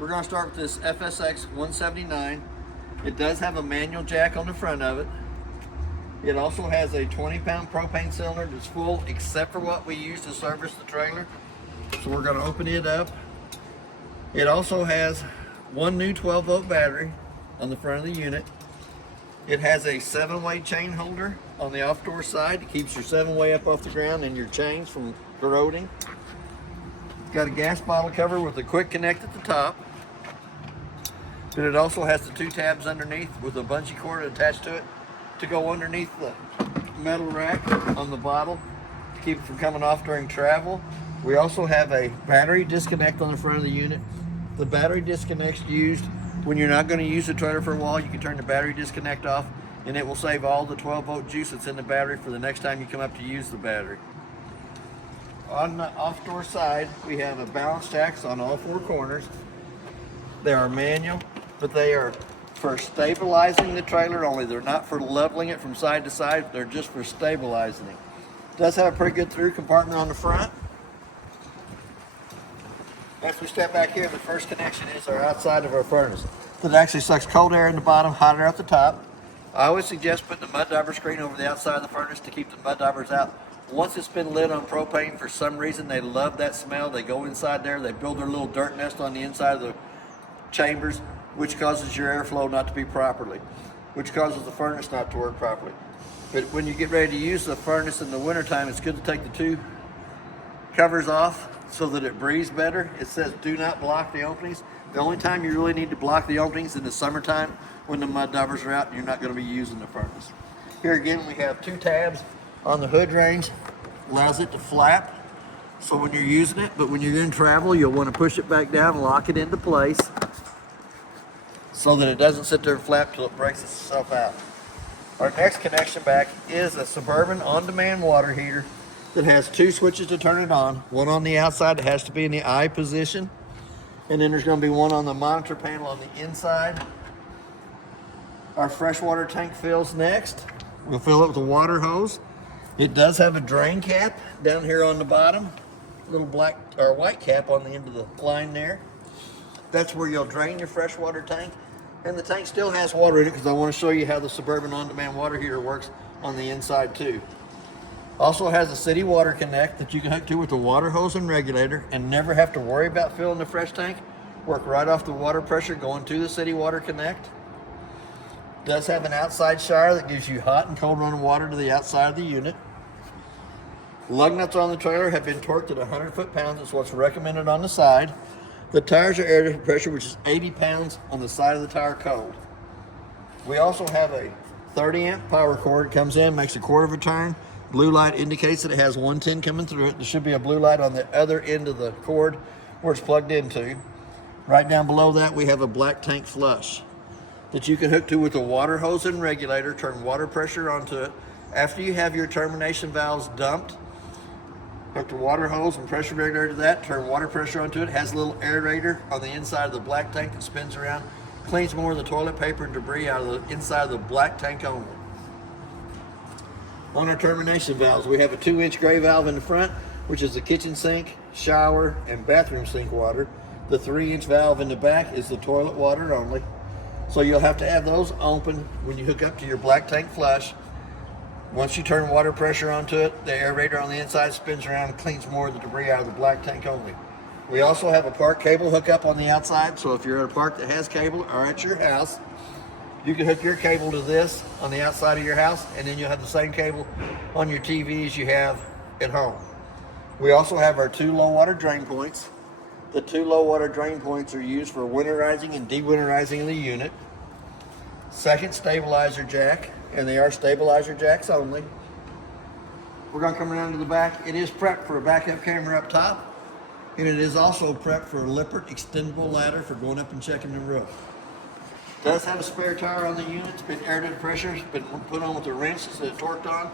We're going to start with this FSX 179. It does have a manual jack on the front of it. It also has a 20-pound propane cylinder that's full except for what we use to service the trailer. So we're going to open it up. It also has one new 12-volt battery on the front of the unit. It has a 7-way chain holder on the off-door side. It keeps your 7-way up off the ground and your chains from corroding. It's got a gas bottle cover with a quick connect at the top. But it also has the 2 tabs underneath with a bungee cord attached to it to go underneath the metal rack on the bottle to keep it from coming off during travel. We also have a battery disconnect on the front of the unit. The battery disconnect's used when you're not going to use the trailer for a while. You can turn the battery disconnect off and it will save all the 12-volt juice that's in the battery for the next time you come up to use the battery. On the off-door side, we have a balance jacks on all 4 corners. They are manual, but they are for stabilizing the trailer only. They're not for leveling it from side to side. They're just for stabilizing it. It does have a pretty good through compartment on the front. As we step back here, the first connection is our outside of our furnace. That actually sucks cold air in the bottom, hot air at the top. I always suggest putting the mud dauber screen over the outside of the furnace to keep the mud daubers out. Once it's been lit on propane, for some reason they love that smell. They go inside there, they build their little dirt nest on the inside of the chambers, which causes your airflow not to be properly, which causes the furnace not to work properly. But when you get ready to use the furnace in the wintertime, it's good to take the 2 covers off so that it breathes better. It says do not block the openings. The only time you really need to block the openings in the summertime when the mud daubers are out and you're not going to be using the furnace. Here again we have 2 tabs on the hood range. Allows it to flap so when you're using it, but when you're in travel you'll want to push it back down and lock it into place so that it doesn't sit there and flap till it breaks itself out. Our next connection back is a Suburban on-demand water heater that has 2 switches to turn it on. One on the outside that has to be in the eye position, and then there's going to be one on the monitor panel on the inside. Our freshwater tank fills next. We'll fill it with a water hose. It does have a drain cap down here on the bottom, little black or white cap on the end of the line there. That's where you'll drain your freshwater tank. And the tank still has water in it because I want to show you how the Suburban on-demand water heater works on the inside too. Also has a city water connect that you can hook to with a water hose and regulator and never have to worry about filling the fresh tank. Work right off the water pressure going to the city water connect. Does have an outside shower that gives you hot and cold running water to the outside of the unit. Lug nuts on the trailer have been torqued at 100 foot-pounds. That's what's recommended on the side. The tires are air pressure, which is 80 pounds on the side of the tire cold. We also have a 30 amp power cord. It comes in, makes a quarter of a turn. Blue light indicates that it has 110 coming through it. There should be a blue light on the other end of the cord where it's plugged into. Right down below that, we have a black tank flush that you can hook to with a water hose and regulator, turn water pressure onto it. After you have your termination valves dumped, hook the water hose and pressure regulator to that, turn water pressure onto it. It has a little aerator on the inside of the black tank that spins around, cleans more of the toilet paper and debris out of the inside of the black tank only. On our termination valves, we have a 2-inch gray valve in the front, which is the kitchen sink, shower, and bathroom sink water. The 3-inch valve in the back is the toilet water only. So you'll have to have those open when you hook up to your black tank flush. Once you turn water pressure onto it, the aerator on the inside spins around and cleans more of the debris out of the black tank only. We also have a park cable hookup on the outside, so if you're at a park that has cable or at your house, you can hook your cable to this on the outside of your house, and then you'll have the same cable on your TV as you have at home. We also have our 2 low water drain points. The 2 low water drain points are used for winterizing and dewinterizing the unit. Second stabilizer jack, and they are stabilizer jacks only. We're going to come around to the back. It is prepped for a backup camera up top, and it is also prepped for a Lippert extendable ladder for going up and checking the roof. It does have a spare tire on the unit. It's been air to pressure. It's been put on with a wrench that it's torqued on,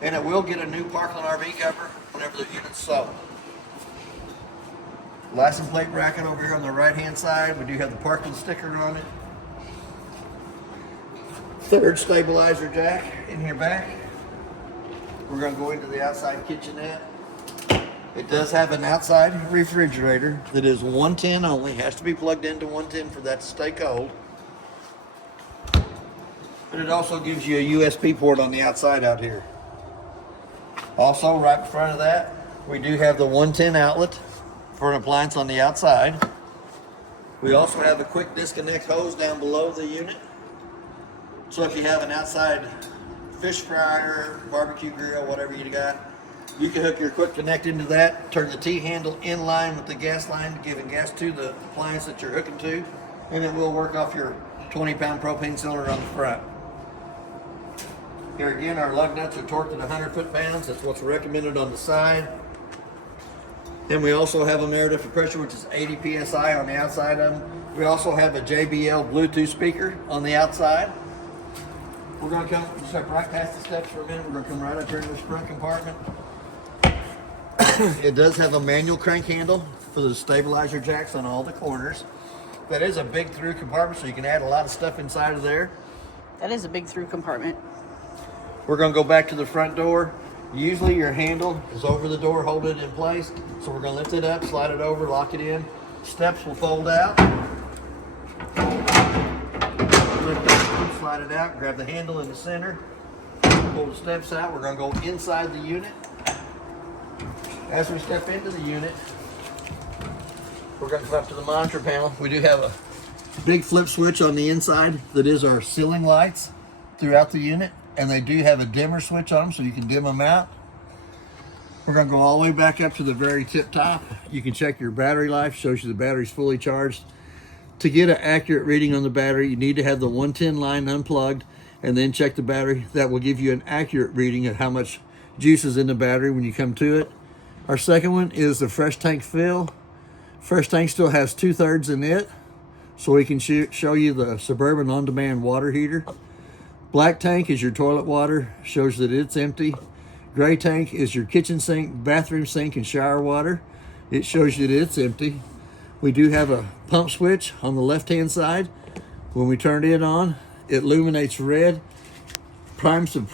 and it will get a new Parkland RV cover whenever the unit's sold. License plate bracket over here on the right hand side. We do have the Parkland sticker on it. Third stabilizer jack in here back. We're going to go into the outside kitchenette. It does have an outside refrigerator that is 110 only, has to be plugged into 110 for that to stay cold. But it also gives you a USB port on the outside out here. Also, right in front of that, we do have the 110 outlet for an appliance on the outside. We also have a quick disconnect hose down below the unit. So if you have an outside fish fryer, barbecue grill, whatever you got, you can hook your quick connect into that, turn the T-handle in line with the gas line, giving gas to the appliance that you're hooking to, and it will work off your 20-pound propane cylinder on the front. Here again, our lug nuts are torqued at 100 foot-pounds. That's what's recommended on the side. Then we also have a Meredith pressure, which is 80 PSI on the outside of them. We also have a JBL Bluetooth speaker on the outside. We're going to step right past the steps for a minute. We're going to come right up here in this front compartment. It does have a manual crank handle for the stabilizer jacks on all the corners. That is a big through compartment, so you can add a lot of stuff inside of there. That is a big through compartment. We're going to go back to the front door. Usually your handle is over the door, hold it in place. So we're going to lift it up, slide it over, lock it in. Steps will fold out. Lift up, slide it out, grab the handle in the center. Pull the steps out. We're going to go inside the unit. As we step into the unit, we're going to come up to the monitor panel. We do have a big flip switch on the inside that is our ceiling lights throughout the unit, and they do have a dimmer switch on them so you can dim them out. We're going to go all the way back up to the very tip top. You can check your battery life, shows you the battery's fully charged. To get an accurate reading on the battery, you need to have the 110 line unplugged and then check the battery. That will give you an accurate reading of how much juice is in the battery when you come to it. Our second one is the fresh tank fill. Fresh tank still has 2/3 in it, so we can show you the Suburban on-demand water heater. Black tank is your toilet water, shows that it's empty. Gray tank is your kitchen sink, bathroom sink, and shower water. It shows you that it's empty. We do have a pump switch on the left-hand side. When we turn it on, it illuminates red, primes the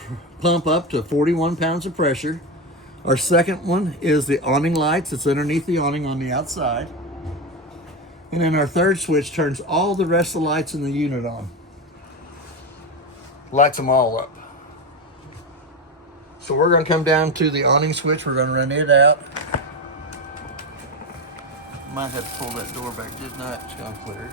pump up to 41 pounds of pressure. Our second one is the awning lights. It's underneath the awning on the outside. And then our third switch turns all the rest of the lights in the unit on. Lights them all up. So we're going to come down to the awning switch. We're going to run it out. Might have to pull that door back, just not, it's going to clear.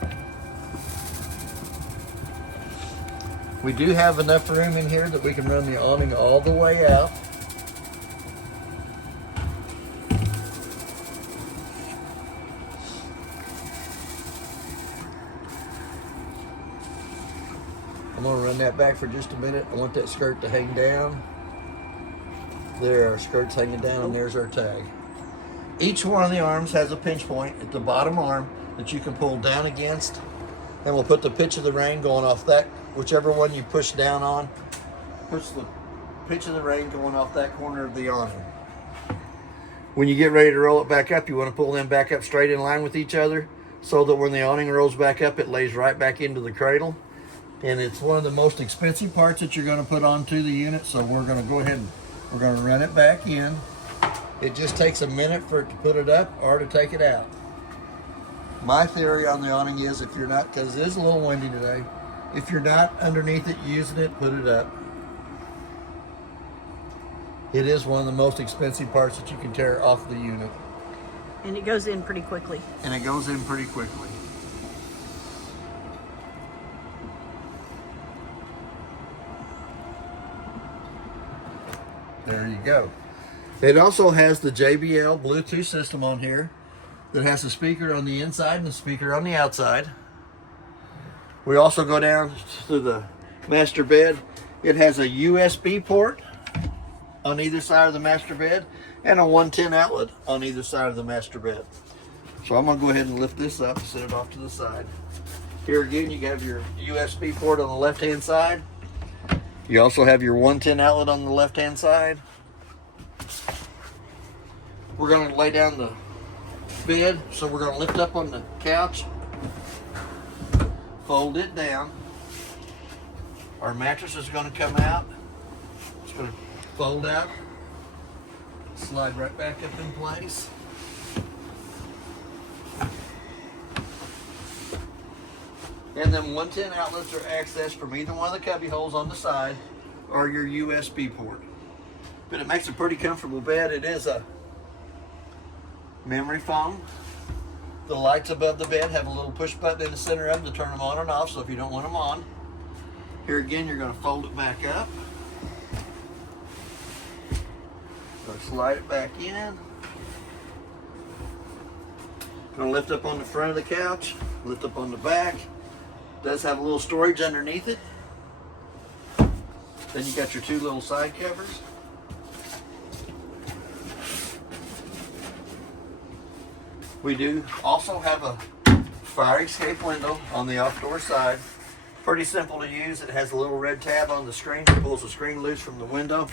We do have enough room in here that we can run the awning all the way out. I'm going to run that back for just a minute. I want that skirt to hang down. There, our skirt's hanging down, and there's our tag. Each one of the arms has a pinch point at the bottom arm that you can pull down against, and we'll put the pitch of the rain going off that, whichever one you push down on, push the pitch of the rain going off that corner of the awning. When you get ready to roll it back up, you want to pull them back up straight in line with each other so that when the awning rolls back up, it lays right back into the cradle. And it's one of the most expensive parts that you're going to put onto the unit, so we're going to go ahead and we're going to run it back in. It just takes a minute for it to put it up or to take it out. My theory on the awning is if you're not, because it is a little windy today, if you're not underneath it using it, put it up. It is one of the most expensive parts that you can tear off the unit. And it goes in pretty quickly. And it goes in pretty quickly. There you go. It also has the JBL Bluetooth system on here that has a speaker on the inside and a speaker on the outside. We also go down to the master bed. It has a USB port on either side of the master bed and a 110 outlet on either side of the master bed. So I'm going to go ahead and lift this up and set it off to the side. Here again, you have your USB port on the left-hand side. You also have your 110 outlet on the left-hand side. We're going to lay down the bed, so we're going to lift up on the couch, fold it down. Our mattress is going to come out. It's going to fold out, Slide right back up in place. And then 110 outlets are accessed from either one of the cubby holes on the side or your USB port. But it makes a pretty comfortable bed. It is a memory foam. The lights above the bed have a little push button in the center of them to turn them on and off, so if you don't want them on. Here again, you're going to fold it back up. Going to slide it back in. Going to lift up on the front of the couch, lift up on the back. Does have a little storage underneath it. Then you got your two little side covers. We do also have a fire escape window on the off-door side. Pretty simple to use. It has a little red tab on the screen that pulls the screen loose from the window.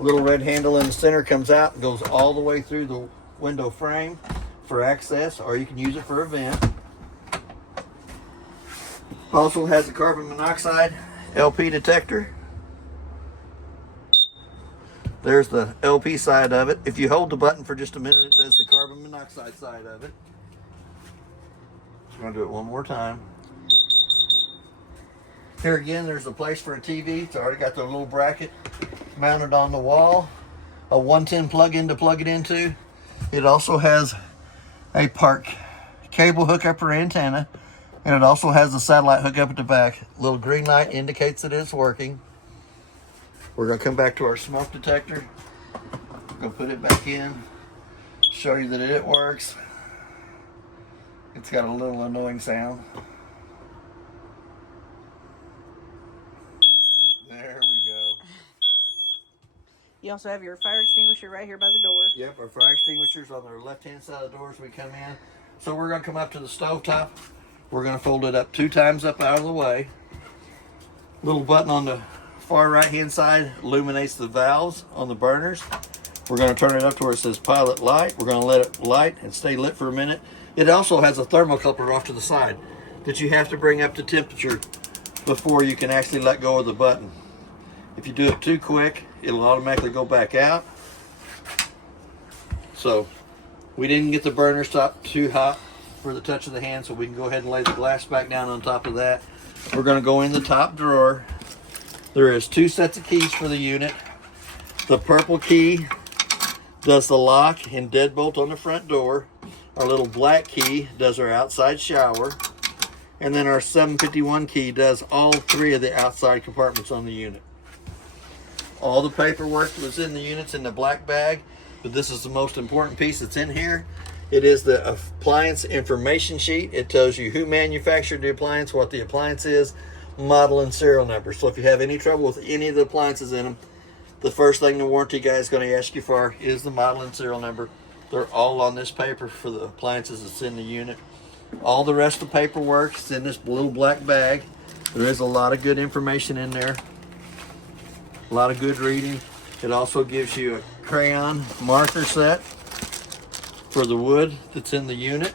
A little red handle in the center comes out and goes all the way through the window frame for access, or you can use it for a vent. Also has a carbon monoxide LP detector. There's the LP side of it. If you hold the button for just a minute, it does the carbon monoxide side of it. Just going to do it one more time. Here again, there's a place for a TV. It's already got the little bracket mounted on the wall. A 110 plug-in to plug it into. It also has a Park cable hookup or antenna. And it also has the satellite hookup at the back. Little green light indicates that it's working. We're going to come back to our smoke detector. We're going to put it back in. Show you that it works. It's got a little annoying sound. There we go. You also have your fire extinguisher right here by the door. Yep, our fire extinguishers on the left-hand side of the door as we come in. So we're going to come up to the stovetop. We're going to fold it up 2 times up out of the way. Little button on the far right-hand side illuminates the valves on the burners. We're going to turn it up to where it says pilot light. We're going to let it light and stay lit for a minute. It also has a thermocoupler off to the side that you have to bring up to temperature before you can actually let go of the button. If you do it too quick, it'll automatically go back out. So we didn't get the burner top too hot for the touch of the hand, so we can go ahead and lay the glass back down on top of that. We're going to go in the top drawer. There is 2 sets of keys for the unit. The purple key does the lock and deadbolt on the front door. Our little black key does our outside shower. And then our 751 key does all 3 of the outside compartments on the unit. All the paperwork was in the units in the black bag, but this is the most important piece that's in here. It is the appliance information sheet. It tells you who manufactured the appliance, what the appliance is, model and serial number. So if you have any trouble with any of the appliances in them, the first thing the warranty guy is going to ask you for is the model and serial number. They're all on this paper for the appliances that's in the unit. All the rest of the paperwork is in this little black bag. There is a lot of good information in there. A lot of good reading. It also gives you a crayon marker set for the wood that's in the unit.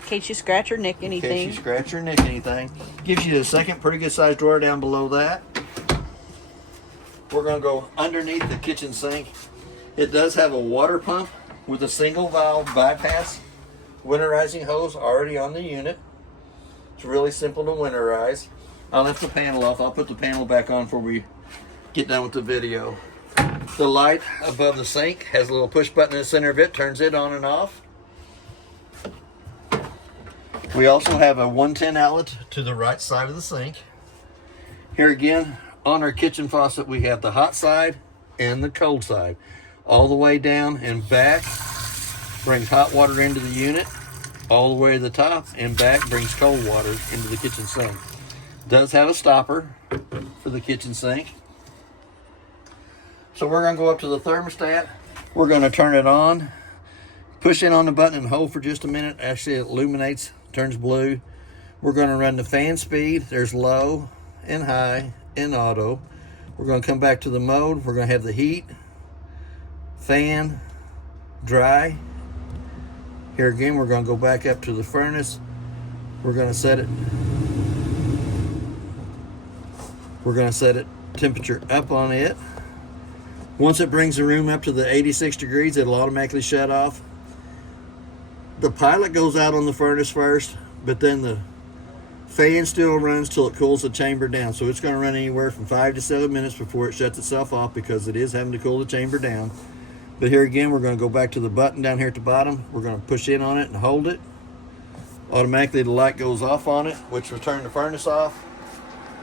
In case you scratch or nick anything. In case you scratch or nick anything. Gives you the second pretty good sized drawer down below that. We're going to go underneath the kitchen sink. It does have a water pump with a single valve bypass winterizing hose already on the unit. It's really simple to winterize. I'll lift the panel off. I'll put the panel back on before we get done with the video. The light above the sink has a little push button in the center of it, turns it on and off. We also have a 110 outlet to the right side of the sink. Here again, on our kitchen faucet, we have the hot side and the cold side. All the way down and back brings hot water into the unit. All the way to the top and back brings cold water into the kitchen sink. It does have a stopper for the kitchen sink. So we're going to go up to the thermostat. We're going to turn it on. Push in on the button and hold for just a minute. Actually, it illuminates, turns blue. We're going to run the fan speed. There's low and high and auto. We're going to come back to the mode. We're going to have the heat, fan, dry. Here again, we're going to go back up to the furnace. We're going to set it. We're going to set it temperature up on it. Once it brings the room up to the 86 degrees, it'll automatically shut off. The pilot goes out on the furnace first, but then the fan still runs till it cools the chamber down. So it's going to run anywhere from 5 to 7 minutes before it shuts itself off, because it is having to cool the chamber down. But here again, we're going to go back to the button down here at the bottom. We're going to push in on it and hold it. Automatically the light goes off on it, which will turn the furnace off.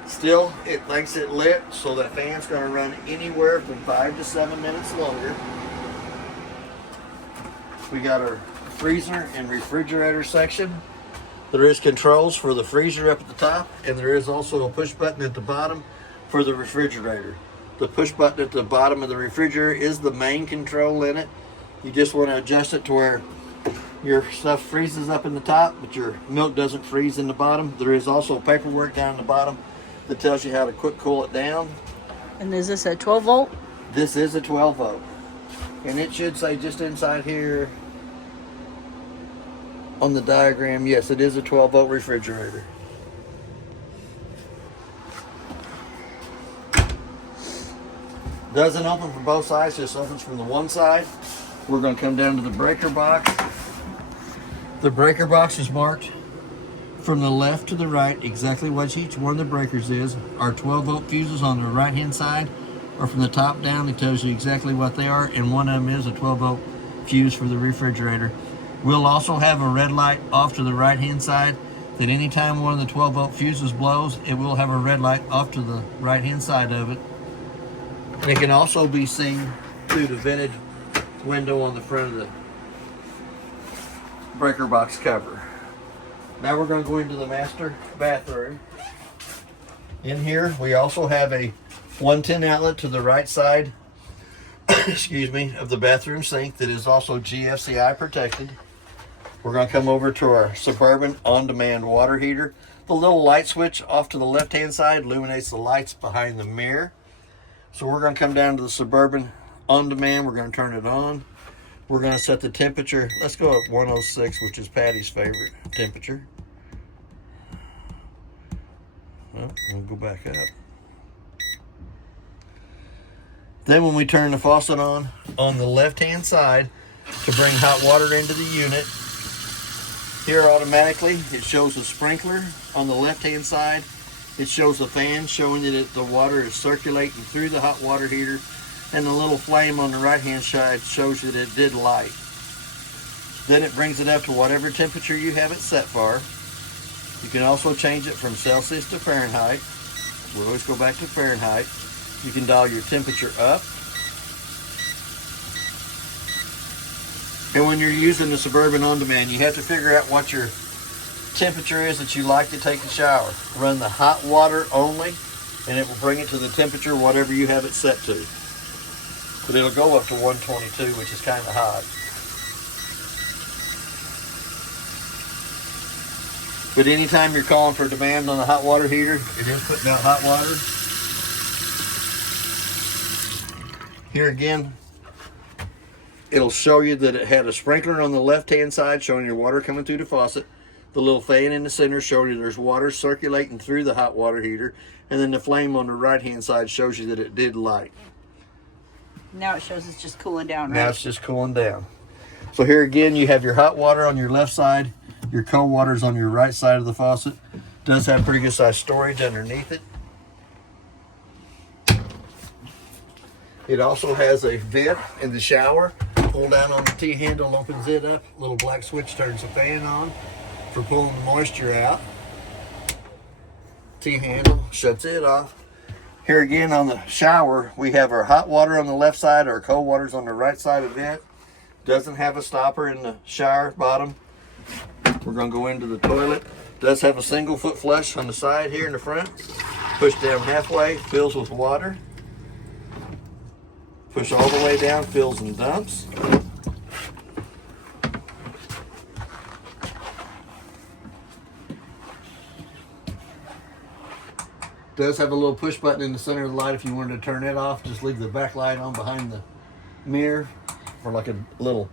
Still, it thinks it lit, so that fan's going to run anywhere from 5 to 7 minutes longer. We got our freezer and refrigerator section. There is controls for the freezer up at the top, and there is also a push button at the bottom for the refrigerator. The push button at the bottom of the refrigerator is the main control in it. You just want to adjust it to where your stuff freezes up in the top, but your milk doesn't freeze in the bottom. There is also paperwork down the bottom that tells you how to quick cool it down. And is this a 12 volt? This is a 12 volt. And it should say just inside here on the diagram, yes, it is a 12 volt refrigerator. Doesn't open from both sides, just opens from the one side. We're going to come down to the breaker box. The breaker box is marked from the left to the right exactly what each one of the breakers is. Our 12 volt fuses on the right hand side are from the top down. It tells you exactly what they are, and one of them is a 12 volt fuse for the refrigerator. We'll also have a red light off to the right hand side, that anytime one of the 12 volt fuses blows, it will have a red light off to the right hand side of it. And it can also be seen through the vented window on the front of the breaker box cover. Now we're going to go into the master bathroom. In here we also have a 110 outlet to the right side excuse me, of the bathroom sink that is also GFCI protected. We're going to come over to our Suburban on-demand water heater. The little light switch off to the left-hand side illuminates the lights behind the mirror. So we're going to come down to the Suburban on-demand. We're going to turn it on. We're going to set the temperature. Let's go up 106, which is Patty's favorite temperature. Well, we'll go back up. Then when we turn the faucet on the left-hand side to bring hot water into the unit, here automatically it shows the sprinkler on the left-hand side. It shows the fan showing that the water is circulating through the hot water heater, and the little flame on the right-hand side shows you that it did light. Then it brings it up to whatever temperature you have it set for. You can also change it from Celsius to Fahrenheit. We'll always go back to Fahrenheit. You can dial your temperature up. And when you're using the Suburban On Demand, you have to figure out what your temperature is that you like to take a shower. Run the hot water only, and it will bring it to the temperature whatever you have it set to. But it'll go up to 122, which is kind of hot. But anytime you're calling for demand on the hot water heater, it is putting out hot water. Here again, it'll show you that it had a sprinkler on the left-hand side showing your water coming through the faucet. The little fan in the center shows you there's water circulating through the hot water heater. And then the flame on the right-hand side shows you that it did light. Now it shows it's just cooling down, right? Now it's just cooling down. So here again, you have your hot water on your left side. Your cold water is on your right side of the faucet. It does have pretty good size storage underneath it. It also has a vent in the shower. Pull down on the T-handle, opens it up. Little black switch turns the fan on for pulling the moisture out. T-handle shuts it off. Here again on the shower, we have our hot water on the left side, our cold water's on the right side of it. Doesn't have a stopper in the shower bottom. We're going to go into the toilet. Does have a single foot flush on the side here in the front. Push down halfway, fills with water. Push all the way down, fills and dumps. Does have a little push button in the center of the light if you wanted to turn it off. Just leave the back light on behind the mirror for like a little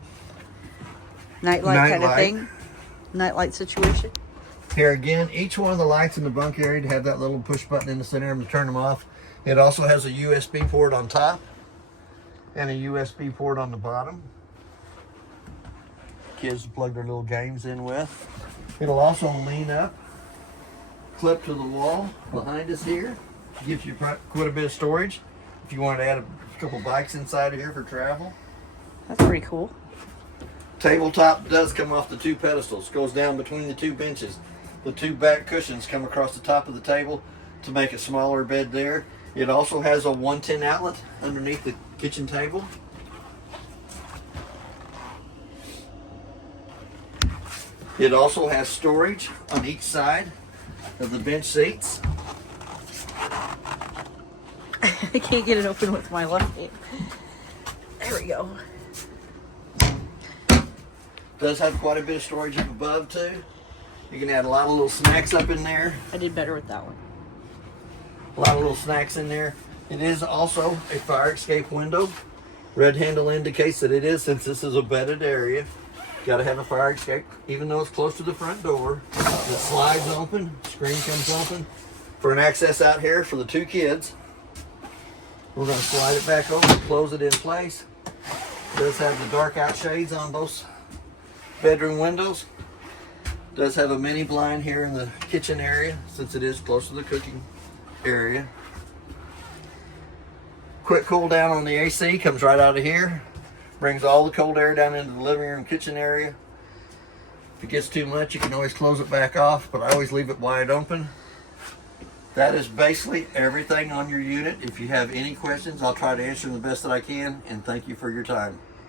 Nightlight kind of thing. Nightlight situation. Here again, each one of the lights in the bunk area have that little push button in the center to turn them off. It also has a USB port on top. and a USB port on the bottom. Kids to plug their little games in with. It'll also lean up, clip to the wall behind us here. Gives you quite a bit of storage if you wanted to add a couple bikes inside of here for travel. That's pretty cool. Tabletop does come off the two pedestals, goes down between the two benches. The two back cushions come across the top of the table to make a smaller bed there. It also has a 110 outlet underneath the kitchen table. It also has storage on each side of the bench seats. I can't get it open with my left hand. There we go. Does have quite a bit of storage up above too. You can add a lot of little snacks up in there. I did better with that one. A lot of little snacks in there. It is also a fire escape window. Red handle indicates that it is, since this is a bedded area. Got to have a fire escape, even though it's close to the front door. It slides open, screen comes open for an access out here for the two kids. We're going to slide it back over, close it in place. It does have the dark out shades on both bedroom windows. Does have a mini blind here in the kitchen area, since it is close to the cooking area. Quick cool down on the AC comes right out of here. Brings all the cold air down into the living room kitchen area. If it gets too much, you can always close it back off, but I always leave it wide open. That is basically everything on your unit. If you have any questions, I'll try to answer them the best that I can, and thank you for your time.